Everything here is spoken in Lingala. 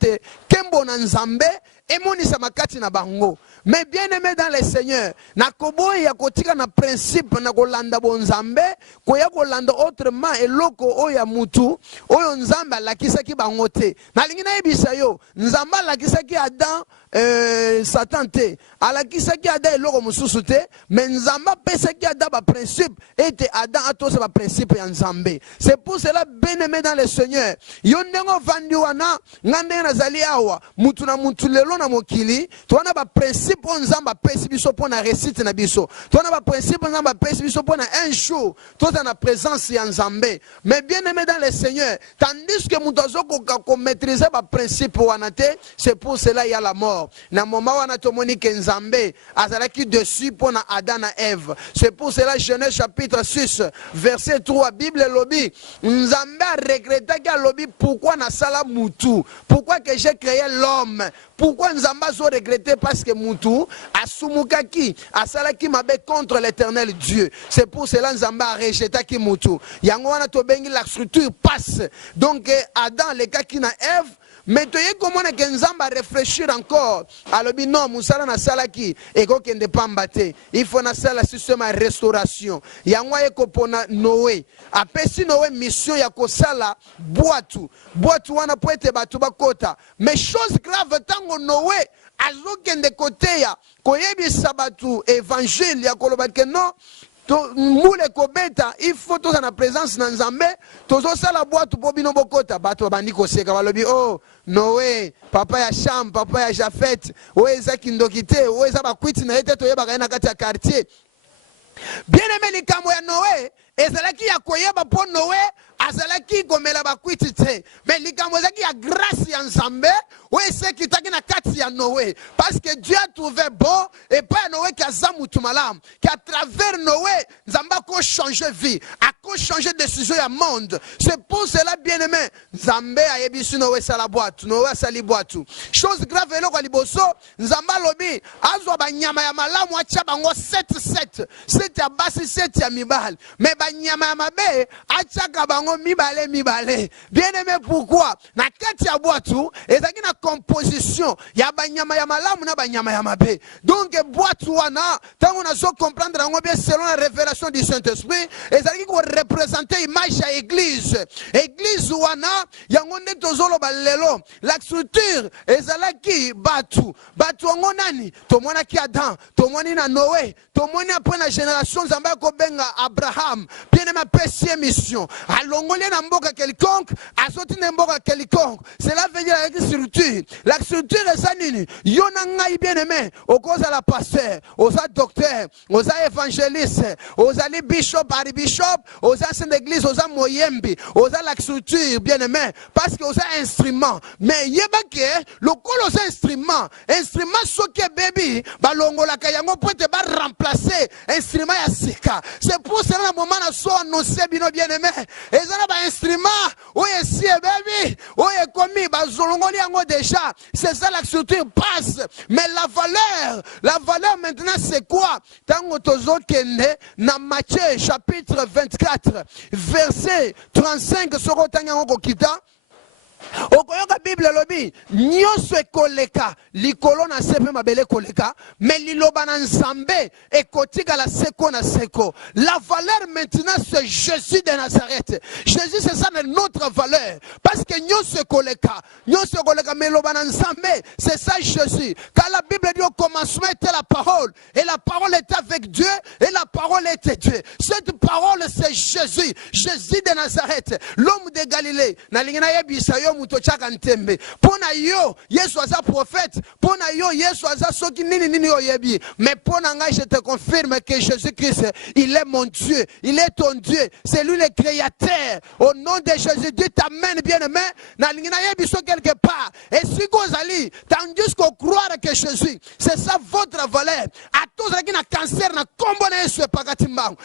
ete kembo na nzambe emonisa makati na bango. Mais bien aimé dans le Seigneur, na koboy ya kotika na principe na kolanda bonzambe, koya kolanda autrement eloko oya mutu, oyo nzambe alakisaki bango te. Na lingi na yebisa yo, nzambe alakisaki Adam Satan te, alakisaki Adam eloko mususu te, mais nzambe pesaki Adam ba principe ete Adam atose ba principe ya nzambe. C'est pour cela bien aimé dans le Seigneur, yo ndengo vandi wana ngande na zali awa, mutu na mutu lelo na mokili, tuana ba principe on nzamba pesi biso pona récite na biso. Tuana ba principe nzamba pesi biso pona un jour, toi dans la présence ya nzambe. Mais bien aimé dans le Seigneur, tandis que mutozo ko maîtriser ba principe wana te, c'est pour cela il y a la mort. Na moment wana tomoni ke nzambe azalaki dessus pona Adam na Ève. C'est pour cela Genèse chapitre 6 verset 3 Bible lobi nzambe a regretté que lobi pourquoi na sala mutu, pourquoi que j'ai créé l'homme, pourquoi nzambe a regretté parce que mutu asumukaki asalaki mabe contre l'Éternel Dieu. C'est pour cela nzambe a rejeté ki mutu. Yango wana to bengi la structure passe. Donc Adam le kaki na Ève. Mais tu es comment que nzamba réfléchir encore. Alors non, musala na salaki eko kende pambate. Il faut na sala système de restauration. Yangwa eko pona Noé. Apesi Noé mission ya ko sala boatu. Boatu wana poete batu bakota. Mais chose grave tango Noé azo kende côté ya koyebi sabatu évangile ya koloba ke non. Moule kobeta il faut tous en présence na nzambe tozo sala boatu po bino bokota bato bandi ko seka balobi oh Noé papa ya Cham papa ya Jafet oeza kindokite oeza bakwiti na ete toyeba kana kati ya quartier. Bien aimé likambo ya Noé ezalaki ya koyeba po Noé azalaki komela bakwiti te, mais likambo ezalaki ya grâce ya nzambe oyo esekitaki na kati ya Noé, parce que Dieu a trouvé bon et pas Noé qui a zamutu malamu, qu'à travers Noé nzambe a changer vie, a changer décision ya monde. C'est pour cela bien aimé nzambe a yebisi Noé sala boatu, Noé sali boatu. Chose grave eloko liboso nzambe lobi azwa banyama ya malamu acha bango 7 ya basi 7 ya mibali, mais banyama ya mabe acha bango mibale. Bien aimé, pourquoi na kati ya boatu ezaki na composition ya banyama ya malamu na banyama ya mabe. Donc boatu wana tango na so comprendre ngo bien selon la révélation du Saint-Esprit ezaki ko représenter image ya église. Église wana yango nde tozolo balelo la structure ezalaki batu ngo nani tomona ki Adam tomoni na Noé tomoni après la génération nzamba ko benga Abraham. Bien aimé, péché mission alongolé na mboka quelconque azoti na mboka quelconque. Cela veut dire avec structure. La structure est ça nini yo na ngai bien aimé okoza la pasteur oza docteur oza évangéliste oza li bishop archbishop oza saint église oza moyembi oza la structure bien aimé parce que oza instrument. Mais yebake lokolo oza instrument soki baby balongola kayango pote ba remplacer instrument ya sika. C'est pour cela na moment na so annoncer bino bien aimé ezana ba instrument oye si baby oye komi bazolongoli yango déjà. C'est ça la structure passe. Mais la valeur maintenant c'est quoi? Tango tozo kende na Matthieu chapitre 24 verset 35 soko tanga ngo kita okoyoka Bible lobi nyonso ekoleka likolo na sepe mabele koleka, mais liloba na nzambe ekotika la seko na seko. La valeur maintenant c'est Jésus de Nazareth. Jésus c'est ça notre valeur, parce que nyonso ekoleka mais liloba na nzambe c'est ça Jésus. Car la Bible dit au commencement était la parole et la parole était avec Dieu et la parole était Dieu. Cette parole c'est Jésus de Nazareth, l'homme de Galilée. Na lingina yebisa yo muto chaka ntembe pona yo Yesu aza prophète, pona yo Yesu aza soki nini oyebi. Mais pona ngai je te confirme que Jésus-Christ il est mon Dieu, il est ton Dieu, c'est lui le créateur. Au nom de Jésus, Dieu t'amène bien aimé na lingina yebiso quelque part. Et si kozali tandis qu'on croire que Jésus c'est ça votre valeur. A tous qui na cancer na kombo na Yesu pakati mbangu